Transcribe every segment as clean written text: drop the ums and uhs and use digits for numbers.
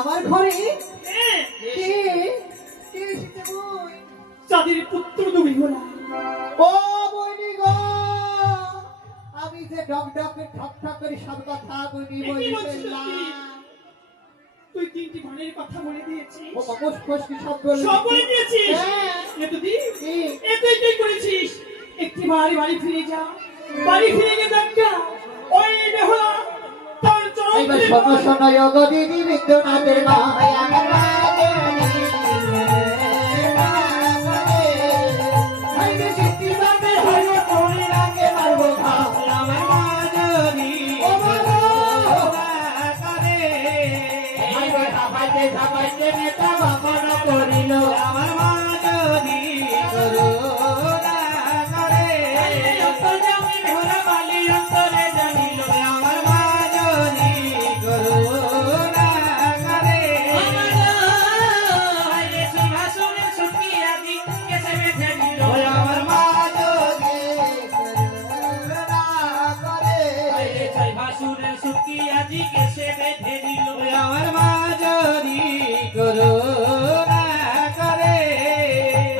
আমার ঘরে হ্যাঁ, কে কে এসেছে বই? চাঁদের পুত্র তুমি গোলা। ও বইনি গো, আমি যে ডক ডকে ঠক ঠক করে সব কথা বলি এ কি বলি বলছিস ফেললাম। তুই 3টি বাণীর কথা বলে দিয়েছিস। ও বাবুস কোষ কি সব বলে সব বলে দিয়েছিস। হ্যাঁ। এ তো দি কি? এ তুই কি করেছিস? একটি বাড়ি বাড়ি ফিরে যা, বাড়ি ফিরে গিয়ে দেখা ওই বেহুলা তোর চরণ এইবার ধরে শোনো শোনো গো দিদি বিদ্যুনাথের মা আমার মা দেবী হাইরে সিদ্ধি বামে হইলো তোরে রাগে মারবো ঘা আমার মা দেবী ও বাবা করে হাইরে ধাবাইতে নেতা বাবা করিল আমার মা দেবী করুণা করে অন্তর জামি ঘোরা বালি অন্তরে জানিল আমার মা দেবী করুণা করে হাইরে সিংহাসনে সুখিয়া দি কেসে বেঁধে দিল আমার মা দেবী করুণা করে হাইরে ছয় ভাসুরের সুখী আজি কেসে বেঁধে দিল আমার মা দেবী করুণা করে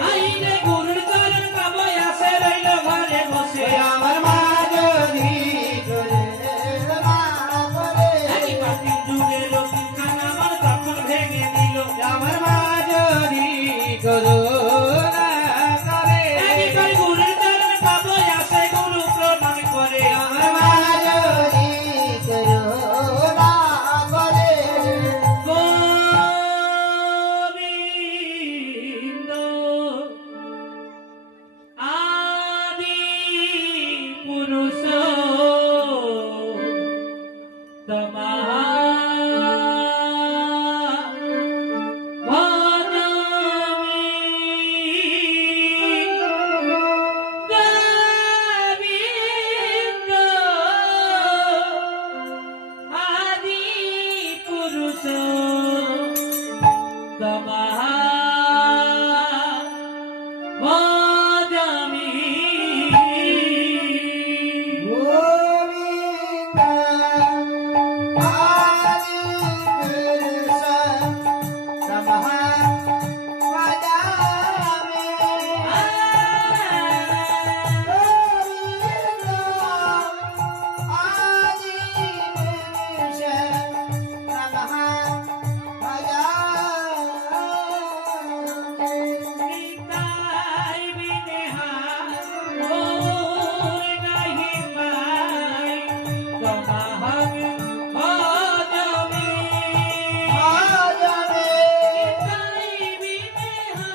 হাইরে গুরুর চরণ পাবো আসে রইল ঘরে বসে আমার মা দেবী করুণা করে একই পাতির যুগে রঙিন খান আমার তখন ভেঙে দিল আমার মা দেবী করুণা করে একবার গুরুর চরণ পাবো আসে গুরু প্রণাম করে আমার মা দেবী করুণা করে গোবিন্দ আদি পুরুষ তমা গোবিন্দ আদি পুরুষ তমা ভজামি গোবিন্দ আদি পুরুষ তমঃ ভজামি গোবিন্দ আদি পুরুষ তমঃ ভজামি নিতাই বিনেহা ওর নাহি পাই তমাহং ভজামি ভজামি নিতাই বিনেহা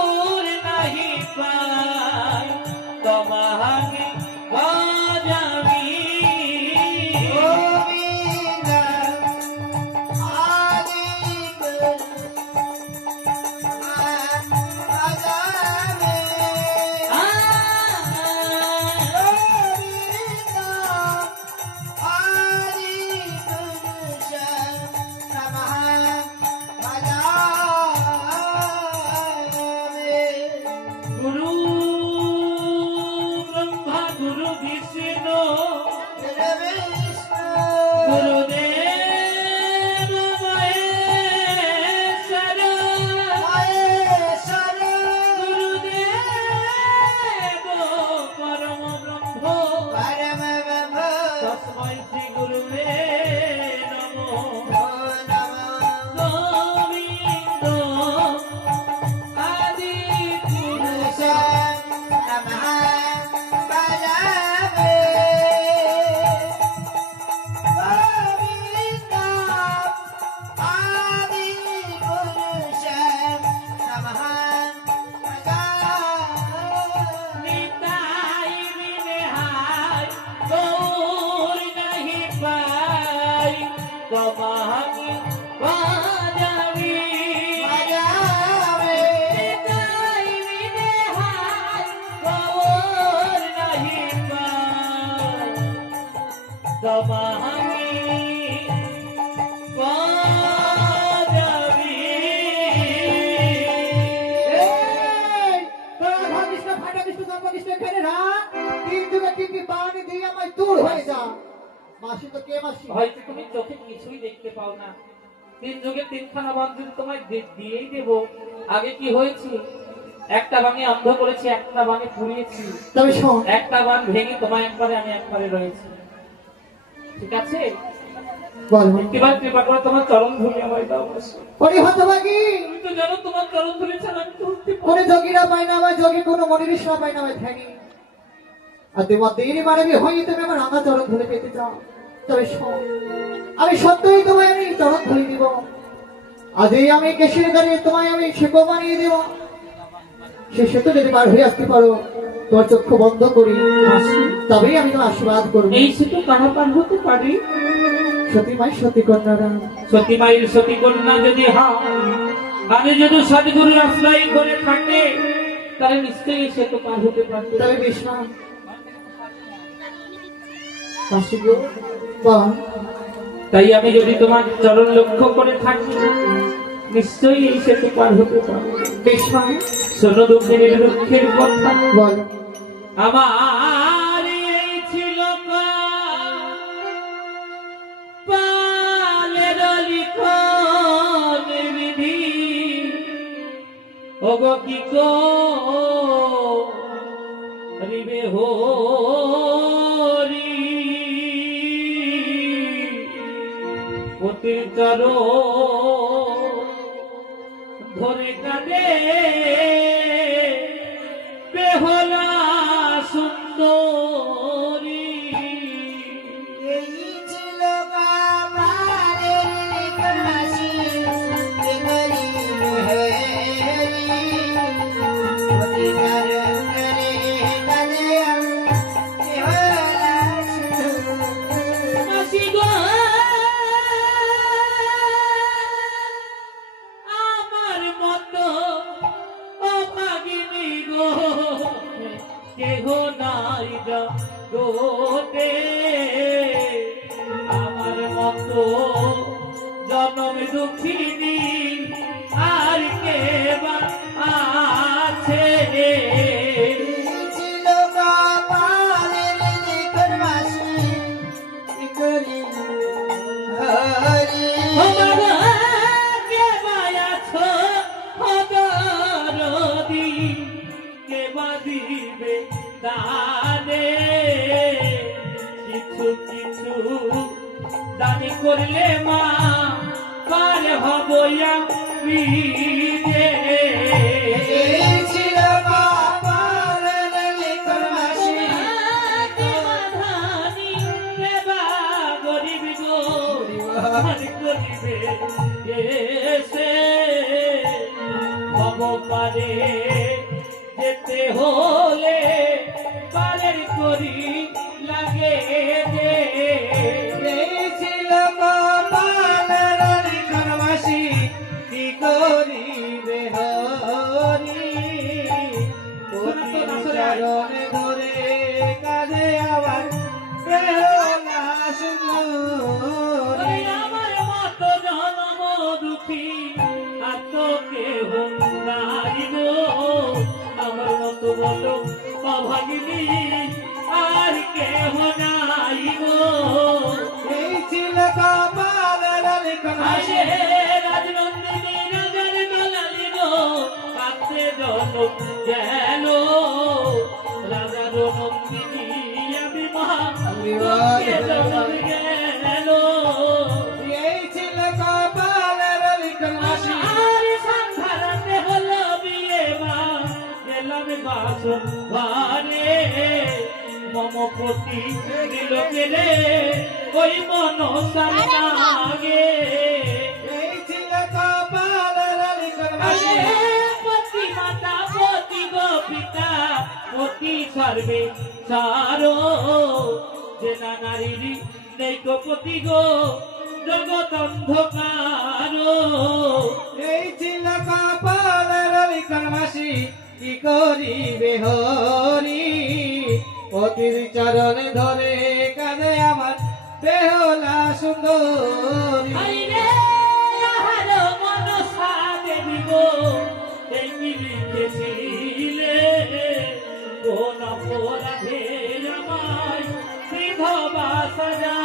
ওর নাহি পাই তমাহং ভজামি গোবিন্দ আদি পুরুষ ভজামি গোবিন্দ আদি পুরুষ তমঃ ভজামি গুরু ব্রহ্মা গুরু বিষ্ণু বিষ্ণু গুরুদেব মহেশ্বর মহেশ্বর গুরুদেব পরম ব্রহ্ম পরম ব্রহ্ম তস্मै শ্রী গুরুবে নমঃ নমঃ গোবিন্দ আদি পুরুষ নমঃ ভজামি গোবিন্দ আদি পুরুষ নমঃ ভজামি নিতাই বিনেহাই গৌর নাহি পাই তমাহং ভজামি ভজামি নিতাই বিনেহাই গৌর নাহি পাই তমাহং ভজামি তোরা ভাবিস না ফাটা কৃষ্ণ জন্ম কৃষ্ণ এখানে না তিন যুগে তিনটি বাণী দিয়ে আমায় দূর হয়ে যা মাসি তো কে মাসি? হয়তো তুমি চোখে কিছুই দেখতে পাও না। তিন যুগে তিনখানা বান যদি তোমায় দিয়েই দেব। আগে কি হয়েছে, একটা বানে অন্ধ করেছি, একটা বানে পুড়িয়েছি, তবে শোন, একটা বান ভেঙে তোমায় একবারে আমি একবারে রয়েছি। ঠিক আছে, বল এবার কৃপা করে তোমার চরণ ধুলি আমায় দাও মাসি। ওরে হতভাগী, তুমি তো জানো তোমার চরণ ধুলি ছাড়া আমি তো উঠতে পারি না। কোনে যোগীরা পায় না, আমার যোগী কোনো মনিঋষা পায় না, আমার ধ্যানী। আর তুই মধ্যেই মানবী হয়ে তুমি আমার রাঙা চরণ ধরে পেতে চাও, তবে শোন, আমি সত্যই তোমায় আমি চরণ ধরে দিব। আজই আমি কেশের গাড়ি তোমায় আমি শেকো বানিয়ে দেব। সে সেতু যদি পার হয়ে আসতে পারো, তোমার চক্ষু বন্ধ করি, তবেই আমি তোমার আশীর্বাদ করবো। এই সেতু কারা পার হতে পারি? সতী মাই সতী কন্যারা, সতী মায়ের সতী কন্যা যদি হয়, আমি যদি সদ্গুরুর আশ্রয় করে থাকে, তাহলে নিশ্চয়ই এই সেতু পার হতে পারবে। তবে বিশ্বাস কাশি গো, বল তাই আমি যদি তোমার চরণ লক্ষ্য করে থাকি, নিশ্চয়ই এই সেতু পার হতে পারবে। বিশ্বাস, শোনো দুঃখের দুঃখের কথা, বল আমার এই ছিল পালের লিখন বিধি, ওগো কি করিবে হরি, পতির চরণ ধরে কাঁদে বেহলা সুন্দরী। এই ছিল বাবারের কাশি গরি হেরি অধিকার করে কালে কেহলা মাসি গো, আমার মতো অভাগিনী গো কেহ নাই জগতে, আমার মতো জনম দুঃখিনী আর কে বা আছে? ছিল বাবারের লিখন মাসি গরি হরি কে বা আছো হদরদি, কে বা দিবে দানে, কিছু কিছু দানি করলে মা পার হব আমি রে। এই ছিল বাবারের লিখন মাসি কে বা ধনী, কে বা গরিব গো, আর গরিবে এসে হব পারে যেতে হলে পারের করি লাগে যে। এই ছিল বাবারের লিখন মাসি কি করিবে হরি পতির চরণে ধরে কাঁদে আবার বেহুলা সুন্দরী। ওই আমার মতো জনম দুঃখী আর তো কেহ নাই গো, আমার মতো বলো অভাগিনী আর কেহ নাই গো। এই ছিল বাবারের লিখন মাসি আরে রাজনন্দিনী রাজার দলালি গো, কাছে জনম গেল রাজার নন্দিনী আমি মা কাছে জনম গেল। এই ছিল বাবারের লিখন মাসি আর সন্ধ্যারাতে হলো বিয়ে মা, গেলাম বাসন ঘরে, মমপতি দিল রে ওই মনসার নাগে। এই ছিল বাবারের লিখন মাসি পতি মাতা পতি গোপিকা পতি সর্বে সারো, যে না নারীর নেই পতি গো জগৎ অন্ধকার। এই ছিল বাবারের লিখন মাসি কি করিবে হরি পতির চরণে ধরে কাঁদে আমার বেহুলা সুন্দরী। আইরে আহার মনসা দেবী গো, এই লিখেছিলে কোন অপরাধে আমায় বিধবা সাজা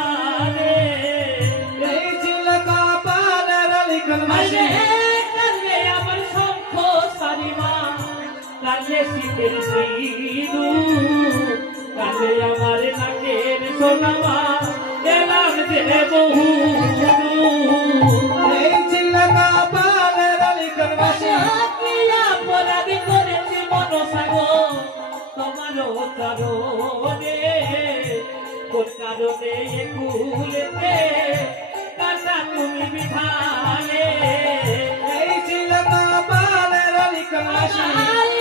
নামা গেলাম যে বহু এই ছিল কপালের লিখনবাসী কি অপরাধী করেছি মনসাগর তোমারও চরণে কোন কারণে এ কুলেতে কাটা তুমি বিধানে এই ছিল কপালের লিখনবাসী